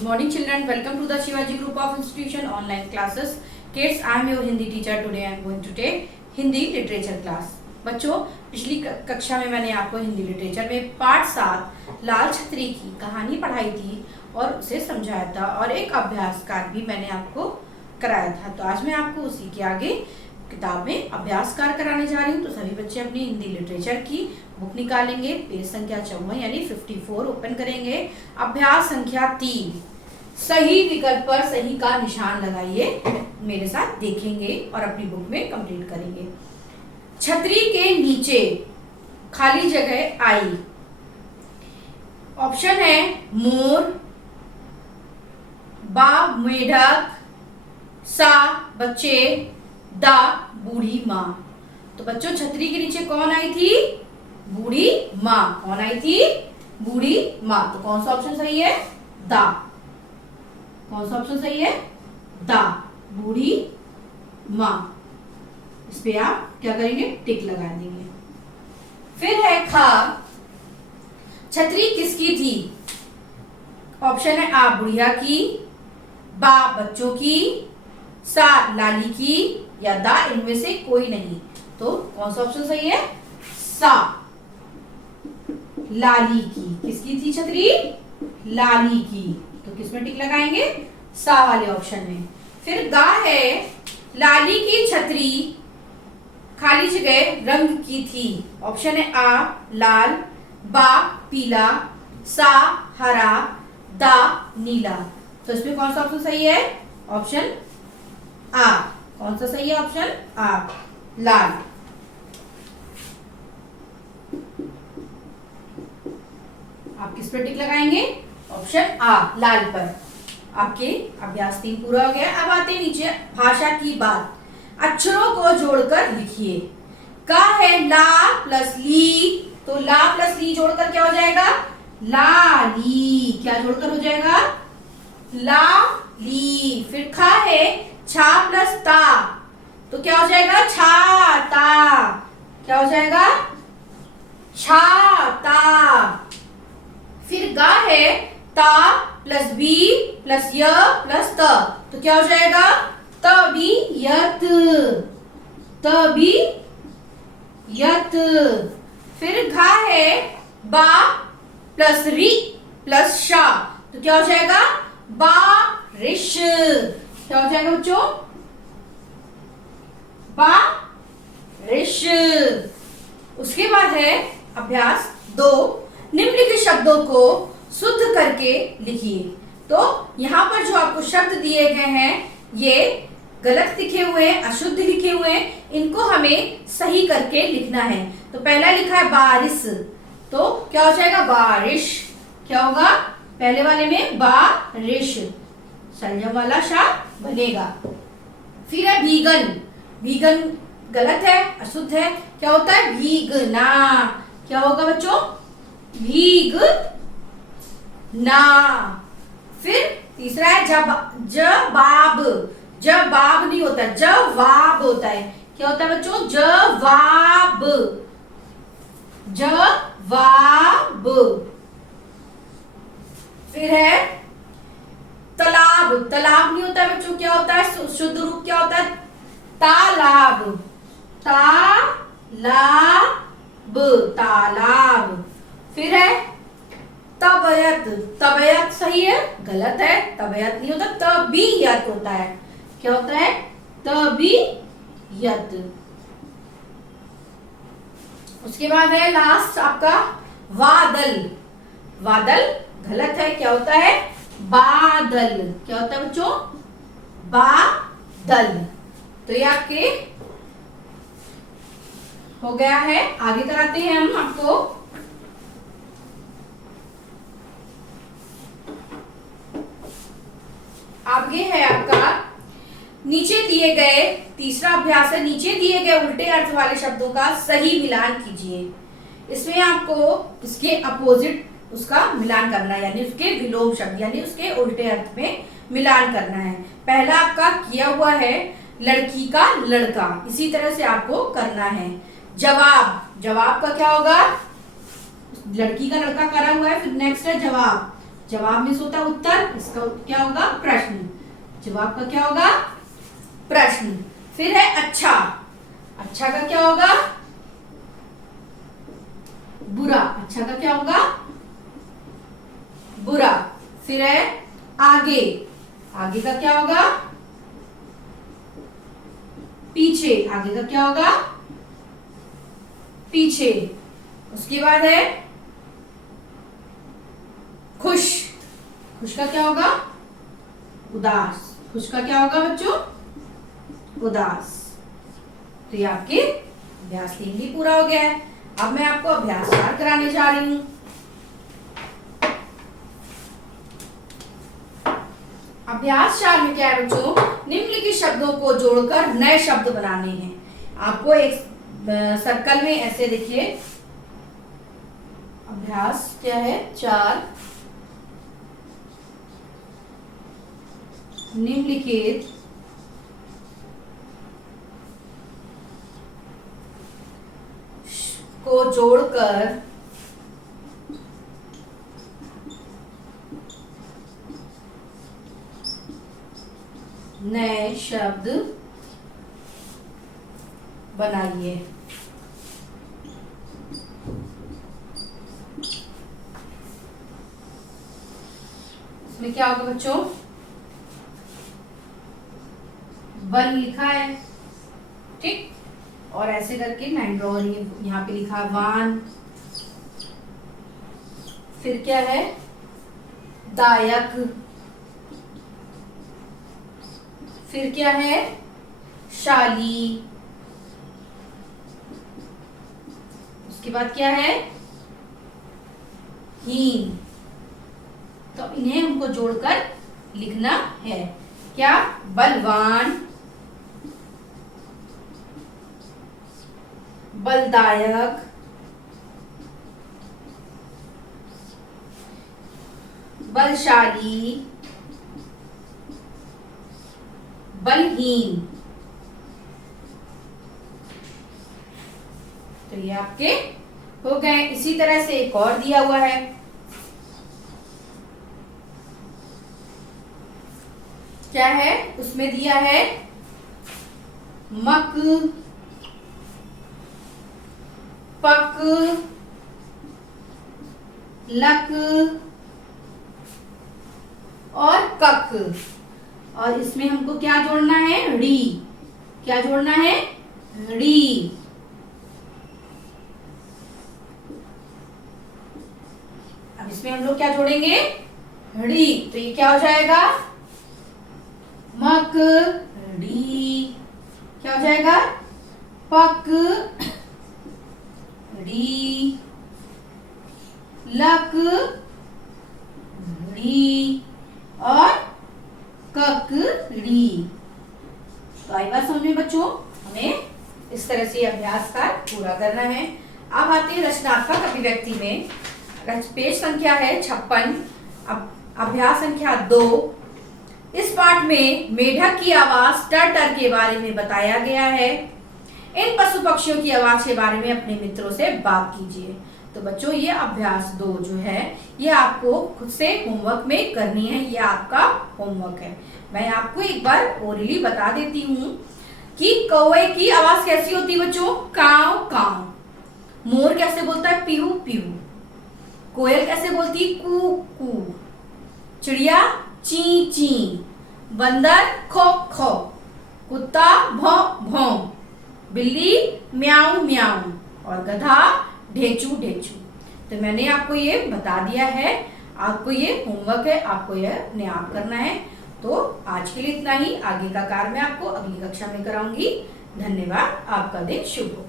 Good morning children, welcome to the Shivaji Group of Institution online classes. Kids, I am your Hindi teacher. Today I am going to take Hindi literature class. बच्चों, पिछली कक्षा में मैंने आपको Hindi literature में पाठ 7 लाल छतरी की कहानी पढ़ाई थी और उसे समझाया था और एक अभ्यास कार्य भी मैंने आपको कराया था। तो आज मैं आपको उसी के आगे किताब में अभ्यास कार्य कराने जा रही हूँ। तो सभी बच्चे अपनी हिंदी लिटरेचर की बुक निकालेंगे, पेज संख्या 54 यानी 54 ओपन करेंगे। अभ्यास संख्या 3, सही विकल्प पर सही का निशान लगाइए। मेरे साथ देखेंगे और अपनी बुक में कंप्लीट करेंगे। छतरी के नीचे खाली जगह आई। ऑप्शन है मोर, बा मेढक, सा बच्चे, दा बूढ़ी माँ। तो बच्चों छतरी के नीचे कौन आई थी? बूढ़ी माँ। कौन आई थी? बूढ़ी माँ। तो कौन सा ऑप्शन सही है? दा। कौन सा ऑप्शन सही है? दा, बूढ़ी माँ। इस पे आप क्या करेंगे? टिक लगा देंगे। फिर है खा, छतरी किसकी थी? ऑप्शन है आ बुढ़िया की, बा बच्चों की, सा लाली की या दा इनमें से कोई नहीं। तो कौन सा ऑप्शन सही है? सा, लाली की। किसकी थी छतरी? लाली की। तो किसमें टिक लगाएंगे? सा वाले ऑप्शन में। फिर गा है, लाली की छतरी खाली जगह रंग की थी। ऑप्शन है आ लाल, बा पीला, सा हरा, दा नीला। तो इसमें कौन सा ऑप्शन सही है? ऑप्शन आ। कौन सा सही है? ऑप्शन आ, लाल। आप किस पर टिक लगाएंगे? ऑप्शन आ, लाल पर। आपके अभ्यास 3 पूरा हो गया। अब आते नीचे भाषा की बात। अक्षरों को जोड़कर लिखिए। का है ला प्लस ली, तो ला प्लस ली जोड़कर क्या हो जाएगा? लाली। क्या जोड़कर हो जाएगा? ला ली। फिर खा है छा प्लस ता, तो क्या हो जाएगा? छाता। क्या हो जाएगा? छाता। फिर गा है ता प्लस बी प्लस य प्लस त, तो क्या हो जाएगा? तबीयत। तबीयत। फिर घा है बा प्लस री प्लस शा, तो क्या हो जाएगा? बारिश। क्या हो जाएगा बच्चों? बारिश। उसके बाद है अभ्यास 2, निम्नलिखित शब्दों को शुद्ध करके लिखिए। तो यहाँ पर जो आपको शब्द दिए गए हैं ये गलत लिखे हुए हैं, अशुद्ध लिखे हुए हैं, इनको हमें सही करके लिखना है। तो पहला लिखा है बारिश, तो क्या हो जाएगा? बारिश। क्या होगा? पहले वाले में बारिश, संयम वाला शा बनेगा। फिर है भीगन। भीगन गलत है, अशुद्ध है। क्या होता है? भीगना। क्या होगा बच्चों? भीगना। फिर तीसरा है जवाब। जवाब नहीं होता, जवाब होता है। क्या होता है बच्चों? जवाब। जवाब। फिर है तालाब। तालाब नहीं होता है बच्चों, क्या होता है? शुद्ध रूप क्या होता है? तालाब। तालाब। तालाब। फिर है तबयत। तबयत सही है? गलत है, तबयत नहीं होता, तबीयत होता है। क्या होता है? तबीयत। उसके बाद है लास्ट आपका वादल। वादल गलत है, क्या होता है? बादल। क्या होता है बच्चों? बादल। तो ये आपके हो गया है। आगे कराते हैं हम आपको। आगे है आपका नीचे दिए गए, तीसरा अभ्यास है, नीचे दिए गए उल्टे अर्थ वाले शब्दों का सही मिलान कीजिए। इसमें आपको इसके अपोजिट उसका मिलान करना है, यानी उसके विलोम शब्द यानी उसके उल्टे अर्थ में मिलान करना है। पहला आपका किया हुआ है लड़की का लड़का, इसी तरह से आपको करना है। जवाब, जवाब का क्या होगा? लड़की का लड़का करा हुआ है, फिर नेक्स्ट है जवाब। जवाब में होता उत्तर, इसका क्या होगा प्रश्न। जवाब का क्या होगा प्रश्न। फिर है अच्छा, अच्छा का क्या होगा बुरा, अच्छा का क्या होगा बुरा। फिर है आगे, आगे का क्या होगा पीछे, आगे का क्या होगा पीछे। उसके बाद है खुश, खुश का क्या होगा उदास, खुश का क्या होगा बच्चों उदास। तो ये आपके अभ्यास 3 भी पूरा हो गया है। अब मैं आपको अभ्यास 4 कराने जा रही हूं। अभ्यास 4 में क्या है बच्चों, निम्नलिखित शब्दों को जोड़कर नए शब्द बनाने हैं। आपको एक सर्कल में ऐसे देखिए, अभ्यास क्या है 4, निम्नलिखित को जोड़कर नए शब्द बनाइए। इसमें क्या होगा बच्चों, बल लिखा है, ठीक, और ऐसे करके 9 ड्रॉ यहाँ पे लिखा है वान। फिर क्या है दायक, फिर क्या है शाली, उसके बाद क्या है हीन। तो इन्हें हमको जोड़कर लिखना है। क्या बलवान, बलदायक, बलशाली, बलहीन। तो ये आपके हो गए। इसी तरह से एक और दिया हुआ है, क्या है उसमें दिया है मक, पक, लक और कक। और इसमें हमको क्या जोड़ना है ड़ी, क्या जोड़ना है ड़ी। अब इसमें हम लोग क्या जोड़ेंगे ड़ी, तो ये क्या हो जाएगा मक डी, क्या हो जाएगा पक डी, लक डी और कक डी। तो आई बात समझ में बच्चों, हमें इस तरह से अभ्यास का पूरा करना है। अब आते हैं रचनात्मक अभिव्यक्ति में। पेज संख्या है 56, अभ्यास संख्या 2। इस पाठ में मेढक की आवाज टर टर के बारे में बताया गया है। इन पशु पक्षियों की आवाज के बारे में अपने मित्रों से बात कीजिए। तो बच्चों ये अभ्यास 2 जो है ये आपको खुद से होमवर्क में करनी है, ये आपका होमवर्क है। मैं आपको एक बार ओरली बता देती हूँ कि कौवे की आवाज कैसी होती है बच्चों, काव काव। मोर कैसे बोलता है पीहू पीहू। कोयल कैसे बोलती है कू कू। चिड़िया ची ची। बंदर खो खो। कुत्ता भौं भौं। बिल्ली म्याऊ म्याऊ और गधा ढेचू ढेचू। तो मैंने आपको ये बता दिया है, आपको ये होमवर्क है, आपको ये अपने आप करना है। तो आज के लिए इतना ही, आगे का कार्य मैं आपको अगली कक्षा में कराऊंगी। धन्यवाद, आपका दिन शुभ हो।